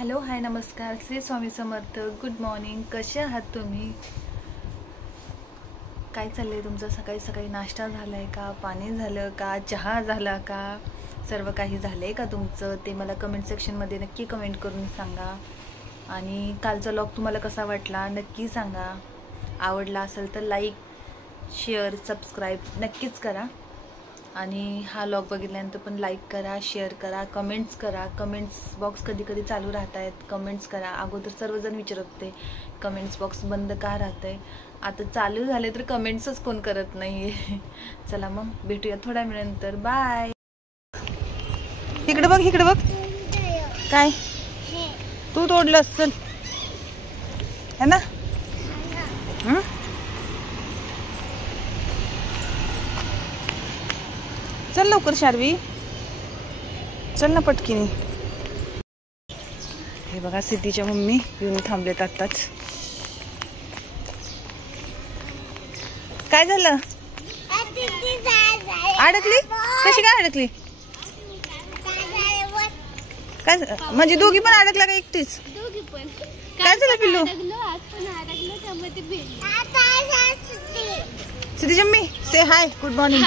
Hello hi नमस्कार, Shri Swami Samarth. Good morning. कसे आहात तुम्ही? काय चाललंय तुमचं? सकाळी सकाळी नाश्ता झालाय का? पाणी झालं का? चहा झाला का? सर्व काही झालंय का तुमचं? ते मला कमेंट सेक्शनमध्ये नक्की कमेंट करून सांगा. आणि कालचा व्लॉग तुम्हाला कसा वाटला नक्की सांगा. आवडला असेल तर लाईक, शेअर, सबस्क्राईब नक्कीच करा. आणि हा व्लॉग बघितल्यानंतर पण लाईक करा, शेअर करा, कमेंट्स करा. कमेंट्स बॉक्स कधी कधी चालू राहत आहेत, कमेंट्स करा. अगोदर सर्वजण विचारत होते कमेंट्स बॉक्स बंद का राहतंय, आता चालू झाले तर कमेंट्सच कोण करत नाही. चला मग भेटूया थोड्या वेळानंतर. बाय. इकडे बघ, इकडे बघ. काय तू तोडलंस? चल है ना. चल लवकर शार्वी, चल ना पटकीने. हे बघा सिद्धीच्या मम्मी येऊन थांबलेत आत्ताच. काय झालं? अडकली? कशी काय अडकली? काय म्हणजे दोघी पण अडकला का एकटीच? काय झालं पिल्लू? सिद्धीच्या मम्मी से हाय, गुड मॉर्निंग.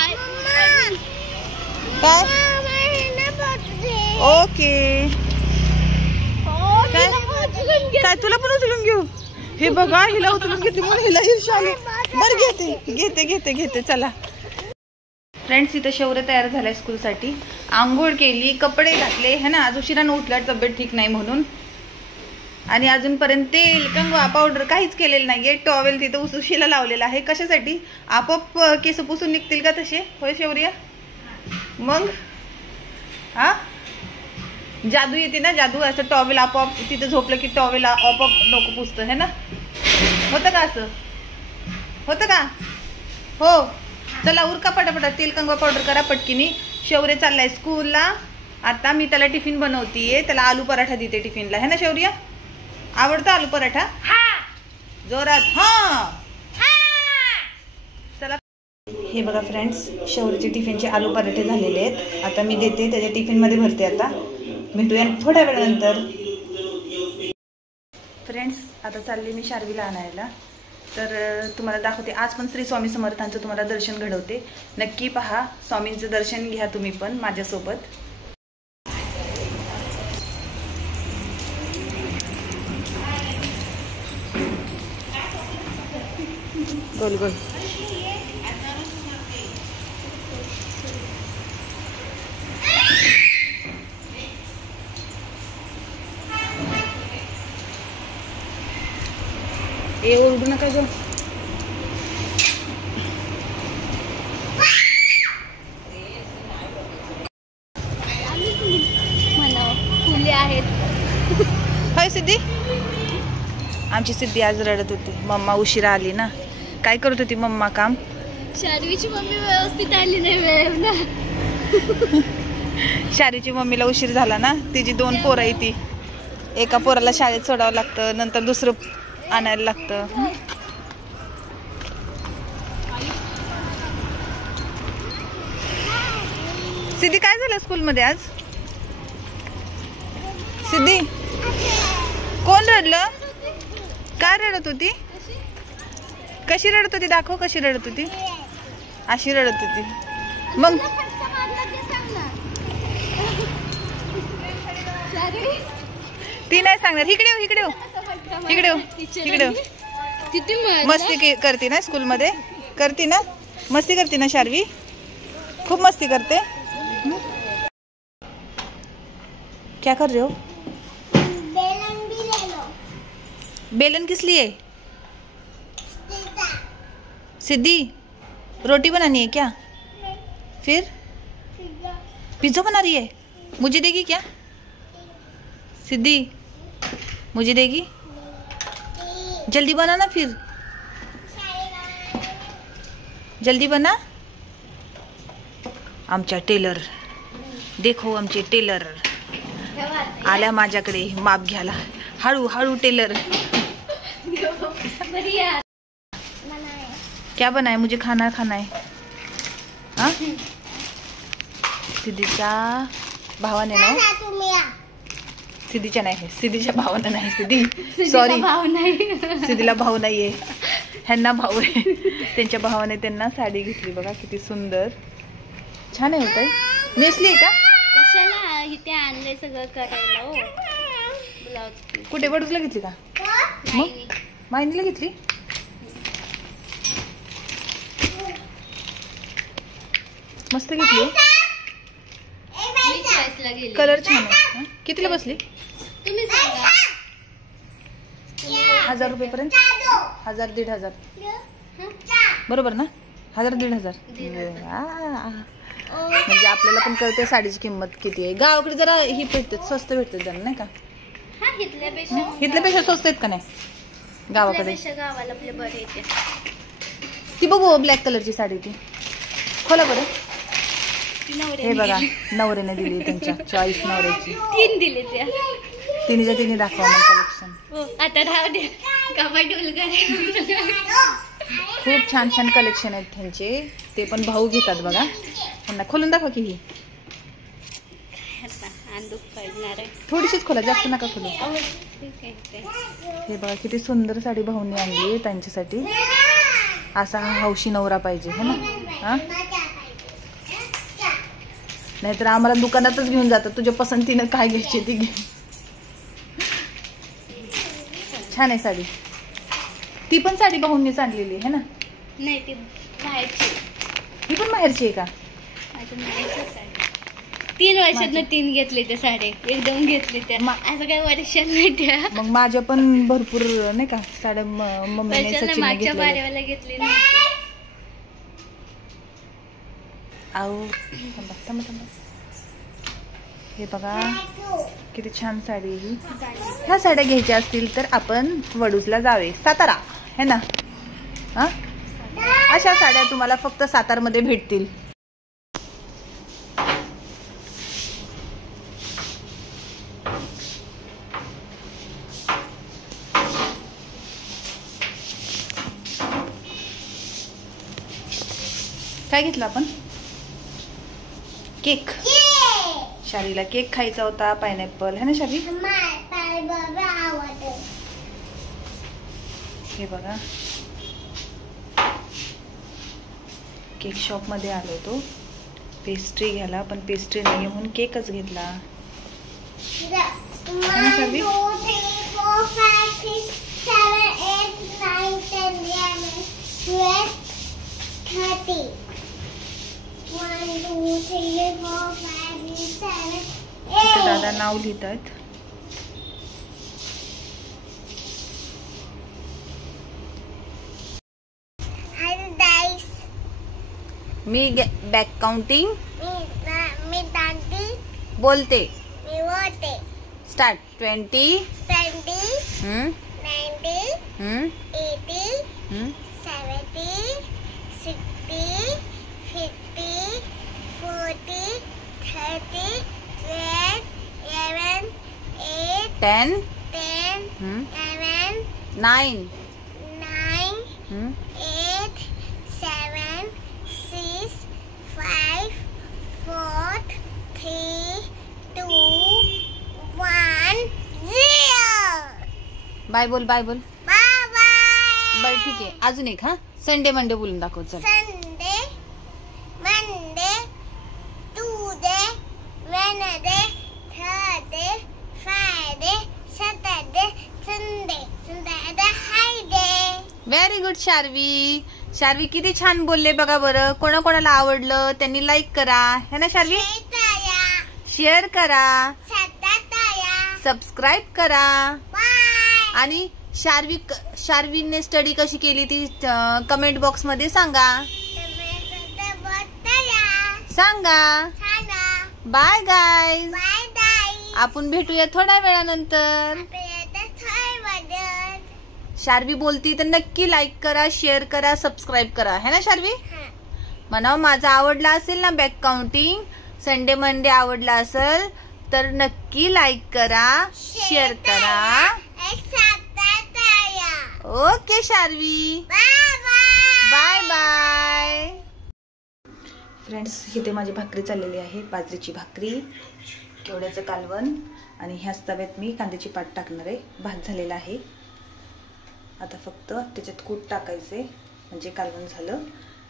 काय? ओके. काय तुला पण उचलून घेऊ? हे बघा हिला उचलून घेते म्हणून हिला ईर्ष्या आली. बरं घेते घेते घेते घेते. चला फ्रेंड्स, इथं शौर्य तयार झालाय स्कूलसाठी. आंघोळ केली, कपडे घातले है ना. आज उशिरानं उठला, तब्येत ठीक नाही म्हणून. आणि अजूनपर्यंत तेल, कंगवा, पावडर काहीच केलेलं नाहीये. टॉवेल तिथं उशीला लावलेला आहे. कशासाठी? आपोआप केस पुसून निघतील का तसे? होय शौर्य? मग हा जादू येते ना, जादू. असं टॉवेल आपोआप तिथं झोपलं की टॉवेल आपोआप डोकं पुसतं है ना. होतं का? असं होतं का? हो. चला उरका पटापटा, तेल कंगवा पावडर करा पटकीनी. शौर्य चाललाय स्कूलला. आता मी त्याला टिफिन बनवतीये. त्याला आलू पराठा देते टिफिनला, है ना शौर्य? आवडतं आलू पराठा? जोरात हा. चला. हे बघा फ्रेंड्स, शौर्यचे टिफिनचे आलू पराठे झालेले आहेत. आता मी देते, त्याच्या टिफिनमध्ये भरते. आता भेटूया थोड्या वेळानंतर. फ्रेंड्स, आता चालले मी शार्वीला आणायला. तर तुम्हाला दाखवते. आज पण श्री स्वामी समर्थांचं तुम्हाला दर्शन घडवते. नक्की पहा. स्वामींचं दर्शन घ्या तुम्ही पण माझ्यासोबत. गोल गोल. ए ओरडू नका गं. फुले आहेत. होय सिद्धी? आमची सिद्धी आज रडत होती. मम्मा उशिरा आली ना. काय करत होती मम्मा काम? शार्वीची मम्मी व्यवस्थित आली नाही वेळेला. शारीची मम्मीला उशीर झाला ना. तिची 2 पोरं आहे. ती एका पोराला शाळेत सोडावं लागतं, नंतर दुसरं आणायला लागतं. सिद्धी काय झालं स्कूलमध्ये आज? सिद्धी कोण रडलं? काय रडत होती? कशी रडत होती? दाखव कशी रडत होती. अशी रडत होती. मग ती नाही सांगणार. इकडे हो, इकडे हो, इकडे हो, इकडे हो. मस्ती करते ना स्कूलमध्ये? करते ना? मस्ती करते ना शार्वी? खूप मस्ती करते. क्या कर रहे हो? बेलन किस लिए? सिद्धि रोटी बनानी है क्या? फिर पिज्जा बना रही है. मुझे देगी क्या सिद्धि? मुझे देगी? जल्दी बना ना. फिर जल्दी बना. आमच्या टेलर देखो, आमचे टेलर आल्या माझ्याकडे माप घ्यायला. हळू हळू टेलर. क्या बनाए? मुझे खाना खाना है. हाँ सिद्धीच्या भावाने ना सिद्धीच्या नाही, सिद्धीच्या भावाला नाही, सिद्धी सिद्धीचा सॉरी भाव नाही. सिद्धीला भाऊ नाहीये, ह्यांना भाऊ आहे. त्यांच्या भावाने त्यांना साडी घेतली बघा, किती सुंदर छान आहे. होत नेसली आहे का? कशाला इथे आणलंय सगळं करायला हो. ब्लाउज कुठे वडूजला घेतली का? नाही मायनीला घेतली. मस्त घेतली, मी चॉईसला गेली. कलर छान आहे. हं? कितीला बसली? तुम्ही सांगा. 1000 रुपये पर्यंत, 1000 1500 हं? बरोबर ना? 1000 1500 म्हणजे आपल्याला पण कळते साडीची किंमत किती आहे. गावाकडे जरा ही भेटतात, स्वस्त भेटतात जरा नाही का? हा, इथल्यापेक्षा स्वस्त आहेत का नाही गावाकडे? गावाला आपले बरे येते. ती बघू ब्लॅक कलरची साडी, ती खोला बरं. हे बघा नवऱ्याने दिली, त्यांच्या चॉईस नवऱ्याची. 3 दिले त्या. तिन्हीच्या तिन्ही दाखवा मग कलेक्शन. हो, आता राहू द्या. खूप छान छान कलेक्शन आहेत त्यांचे. ते पण भाऊ घेतात बघा. त्यांना खोलून दाखवा की ही थोडीशीच खोला, जास्त नका खोलू. हे बघा किती सुंदर साडी भाऊनी आणली त्यांच्यासाठी. असा हा हौशी नवरा पाहिजे है ना. हा, नाहीतर आम्हाला दुकानातच घेऊन जातात, तुझ्या पसंतीनं काय घ्यायची ती घे. छान आहे साडी. ती पण साडी भाऊंनीच आणलेली आहे ना? नाही, ती बाहेरची. ही पण बाहेरची आहे का? 3 वर्षात 3 घेतले त्या साडे, एकदम घेतले त्या. असं काही वर्षात नाही त्या. मग माझ्या पण भरपूर नाही का साड्या मम्मीने सचिनने मागच्या घेतलेल्या. बारेवाला घेतली नाही. आऊ थांबा थांबा थांबा. हे बघा किती छान साडी आहे ही. ह्या साड्या घ्यायच्या असतील तर आपण वडूजला जावे, सातारा है ना. हा, अशा साड्या तुम्हाला फक्त सातारमध्ये भेटतील. काय घेतलं आपण? केक. शारीला केक खायचा होता, पायनॅपल है ना शारी. हे बघा केक शॉप मध्ये आलो होतो पेस्ट्री घ्यायला, पण पेस्ट्री नाही म्हणून केकच घेतला. 1 2 3 4 5 6 7 8 9 10 11 12 13. 1 2 3 4 5 6 7 इथे दादा नाव लिहितात. मी बॅक काउंटिंग मी दांडी बोलते. मी बोलते. स्टार्ट. 20 20 90 80 हम्म 70 60 50 40 30 12 11 8 10 10 11 9 9 8 7 6 5 4 3 2 1 0. बाय बोल, बाय बोल. Bye bye. बरं ठीक आहे, अजून एक. हा, संडे मंडे बोलून दाखव. चल. Sunday Monday Tuesday Wednesday Thursday Friday Saturday Sunday Sunday हायडे. Very good Sharvi. शार्वी किती छान बोलले बघा बरं. कोणाकोणाला आवडलं त्यांनी लाईक करा है ना शार्वी. शेअर करा, सबस्क्राईब करा. आणि शार्वीने स्टडी कशी केली ती कमेंट बॉक्स मध्ये सांगा. Bye guys. आपण भेटूया थोड्या वेळानंतर. शार्वी बोलती तर नक्की लाईक करा, शेअर करा, सबस्क्राईब करा है ना शार्वी. म्हणा माझा आवडला असेल ना बॅक काउंटिंग, संडे मंडे आवडला असेल तर नक्की लाईक करा, शेअर करा. Okay Sharvi, bye bye. Friends, इथे माझी भाकरी चाललेली आहे, बाजरीची भाकरी, केवड्याचं कालवण आणि ह्याच तव्यात मी कांद्याची पात टाकणार आहे. भात झालेला आहे, आता फक्त त्याच्यात कूट टाकायचे म्हणजे कालवण झालं.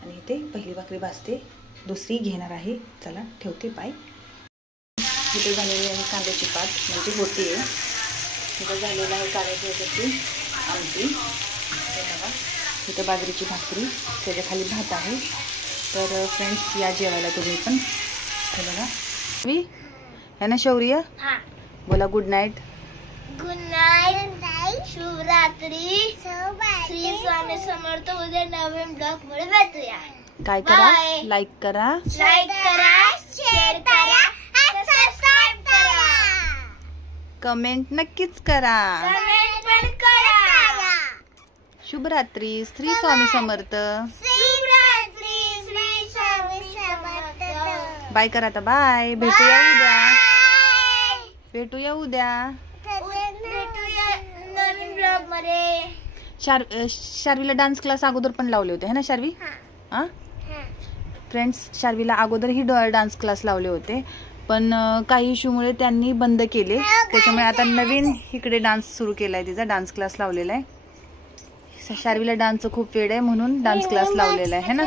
आणि इथे पहिली भाकरी भाजते, दुसरी घेणार आहे. चला ठेवते, बाय. इथे झालेली आहे कांद्याची पात म्हणजे होती आहे. इथं झालेलं आहे काळ्याची ह्याच्याची आमटी. बघा इथं बाजरीची भाकरी, त्याच्या खाली भात आहे. तर फ्रेंड्स या जेवायला तुम्ही पण. हे बघा मी है ना शौर्य, बोला गुड नाईट. गुड नाईट, शुभरात्री, श्री स्वामी समर्थ. उद्या नवीन ब्लॉग मध्ये भेटूया. काय करा, लाईक करा, शेअर करा, सबस्क्राइब करा, कमेंट नक्कीच करा. कमेंट पण करा. शुभरात्री, श्री स्वामी समर्थ. शुभरात्री, श्री स्वामी समर्थ. बाय करा आता, बाय. भेटूया उद्या, भेटूया उद्या. भेटूया नवीन ब्लॉग मध्ये. शार्वीला डान्स क्लास अगोदर पण लावले होते है ना शार्वी? हा फ्रेंड्स, शार्वीला अगोदरही डान्स क्लास लावले होते, पण काही इश्यूमुळे त्यांनी बंद केले. त्याच्यामुळे आता नवीन इकडे डान्स सुरू केलाय, तिचा डान्स क्लास लावलेला आहे. शार्वीला डान्सचं खूप वेळ आहे म्हणून डान्स क्लास लावलेला आहे ना.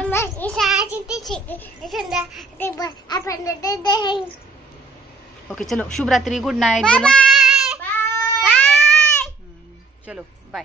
ओके चलो, शुभरात्री, गुड नाईट बोलो. बाय. चलो बाय.